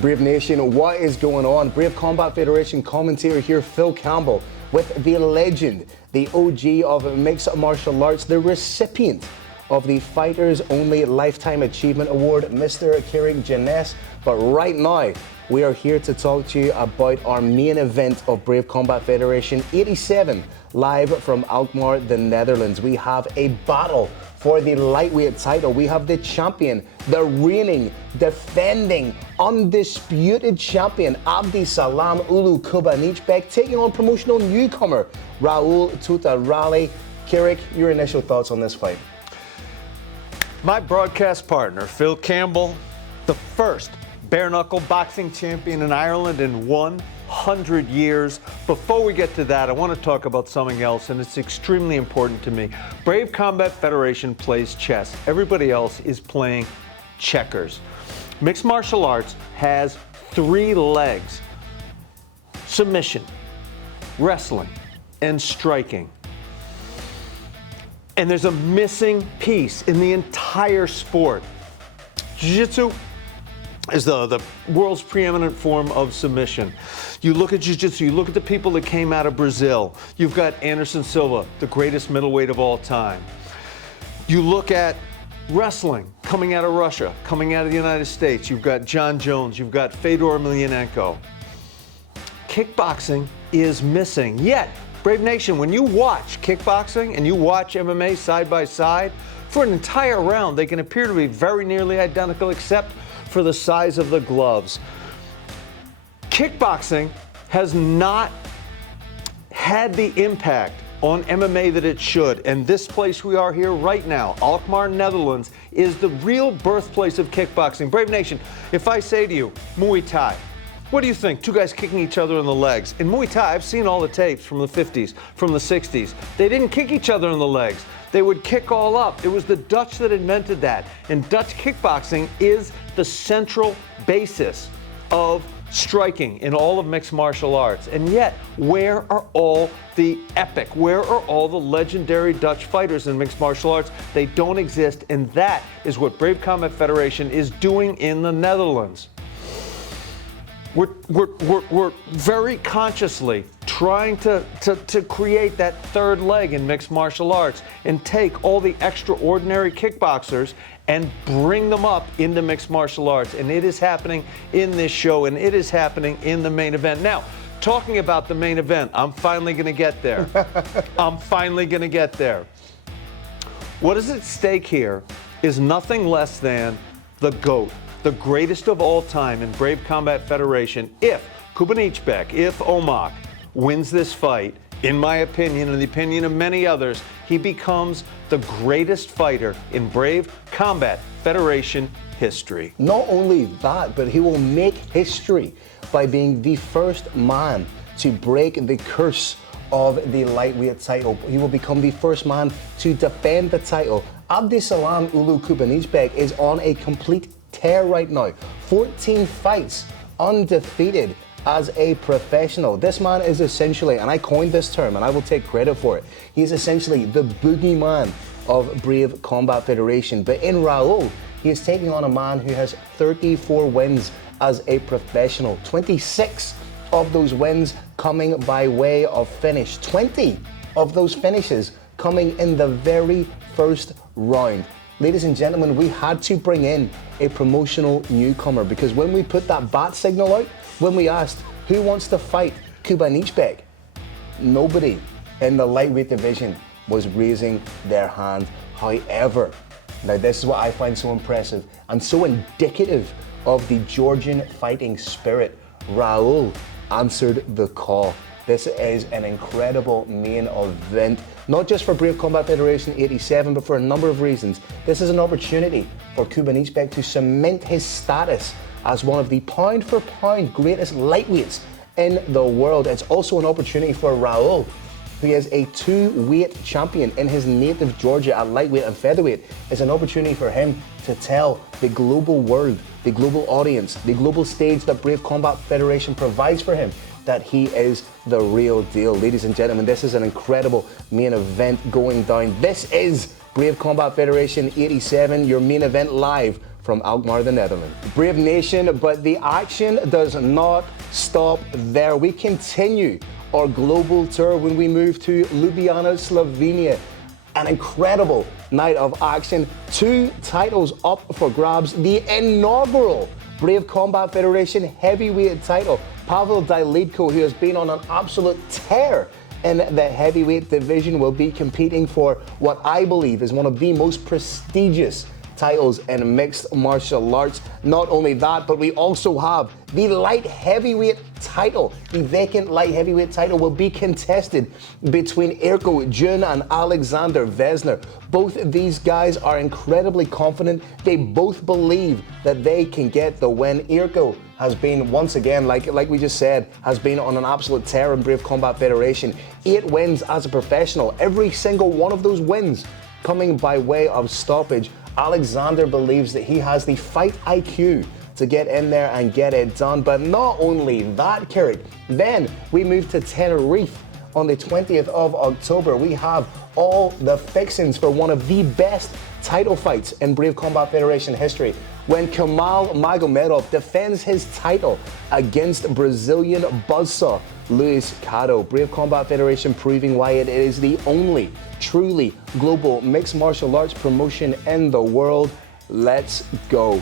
Brave Nation, what is going on? Brave Combat Federation commentator here, Phil Campbell, with the legend, the OG of mixed martial arts, the recipient of the Fighters Only Lifetime Achievement Award, Mr. Kirik Jeunesse. But right now, we are here to talk to you about our main event of Brave Combat Federation 87, live from Alkmaar, the Netherlands. We have a battle for the lightweight title. We have the champion, the reigning, defending, undisputed champion, Abdisalam Ulu Kubanichbek, taking on promotional newcomer, Raul Tutarale. Kirik, your initial thoughts on this fight? My broadcast partner, Phil Campbell, the first bare-knuckle boxing champion in Ireland in 100 years. Before we get to that, I want to talk about something else, and it's extremely important to me. Brave Combat Federation plays chess. Everybody else is playing checkers. Mixed martial arts has 3 legs: submission, wrestling, and striking. And there's a missing piece in the entire sport. Jiu-jitsu is the world's preeminent form of submission. You look at jiu-jitsu, you look at the people that came out of Brazil. You've got Anderson Silva, the greatest middleweight of all time. You look at wrestling, coming out of Russia, coming out of the United States. You've got John Jones, you've got Fedor Emelianenko. Kickboxing is missing. Yet, Brave Nation, when you watch kickboxing and you watch MMA side by side, for an entire round, they can appear to be very nearly identical except for the size of the gloves. Kickboxing has not had the impact on MMA that it should, and this place we are here right now, Alkmaar, Netherlands, is the real birthplace of kickboxing. Brave Nation, if I say to you, Muay Thai, what do you think? 2 guys kicking each other in the legs. In Muay Thai, I've seen all the tapes from the 50s, from the 60s. They didn't kick each other in the legs. They would kick all up. It was the Dutch that invented that. And Dutch kickboxing is the central basis of striking in all of mixed martial arts. And yet, where are all the epic, where are all the legendary Dutch fighters in mixed martial arts? They don't exist, and that is what Brave Combat Federation is doing in the Netherlands. We're very consciously trying to create that third leg in mixed martial arts and take all the extraordinary kickboxers and bring them up into mixed martial arts. And it is happening in this show, and it is happening in the main event. Now, talking about the main event, I'm finally going to get there. I'm finally going to get there. What is at stake here is nothing less than the GOAT, the greatest of all time in Brave Combat Federation. If Kubanichbek, if Omak wins this fight, in my opinion and the opinion of many others, he becomes the greatest fighter in Brave Combat Federation history. Not only that, but he will make history by being the first man to break the curse of the lightweight title. He will become the first man to defend the title. Abdisalam Ulu Kubanichbek is on a complete tear right now. 14 fights, undefeated as a professional. This man is essentially, and I coined this term and I will take credit for it, he is essentially the boogeyman of Brave Combat Federation. But in Raul, he is taking on a man who has 34 wins as a professional. 26 of those wins coming by way of finish. 20 of those finishes coming in the very first round. Ladies and gentlemen, we had to bring in a promotional newcomer because when we put that bat signal out, when we asked who wants to fight Kubanichbek, nobody in the lightweight division was raising their hand. However, now this is what I find so impressive and so indicative of the Georgian fighting spirit. Raul answered the call. This is an incredible main event, not just for Brave Combat Federation 87, but for a number of reasons. This is an opportunity for Kubanichbek to cement his status as one of the pound-for-pound greatest lightweights in the world. It's also an opportunity for Raul, who is a 2-weight champion in his native Georgia at lightweight and featherweight. It's an opportunity for him to tell the global world, the global audience, the global stage that Brave Combat Federation provides for him, that he is the real deal. Ladies and gentlemen, this is an incredible main event going down. This is Brave Combat Federation 87, your main event live from Alkmaar, the Netherlands. Brave nation, but the action does not stop there. We continue our global tour when we move to Ljubljana, Slovenia. An incredible night of action. 2 titles up for grabs. The inaugural Brave Combat Federation heavyweight title. Pavel Dylitko, who has been on an absolute tear in the heavyweight division, will be competing for what I believe is one of the most prestigious titles in mixed martial arts. Not only that, but we also have the light heavyweight title. The vacant light heavyweight title will be contested between Irko Jun and Alexander Vesner. Both of these guys are incredibly confident. They both believe that they can get the win. Irko has been, once again, like we just said, has been on an absolute tear in Brave Combat Federation. 8 wins as a professional. Every single one of those wins coming by way of stoppage. Alexander believes that he has the fight IQ to get in there and get it done. But not only that, Carrick, then we move to Tenerife on the 20th of October. We have all the fixings for one of the best title fights in Brave Combat Federation history, when Kamal Magomedov defends his title against Brazilian buzzsaw Luis Caro. Brave Combat Federation proving why it is the only truly global mixed martial arts promotion in the world. Let's go.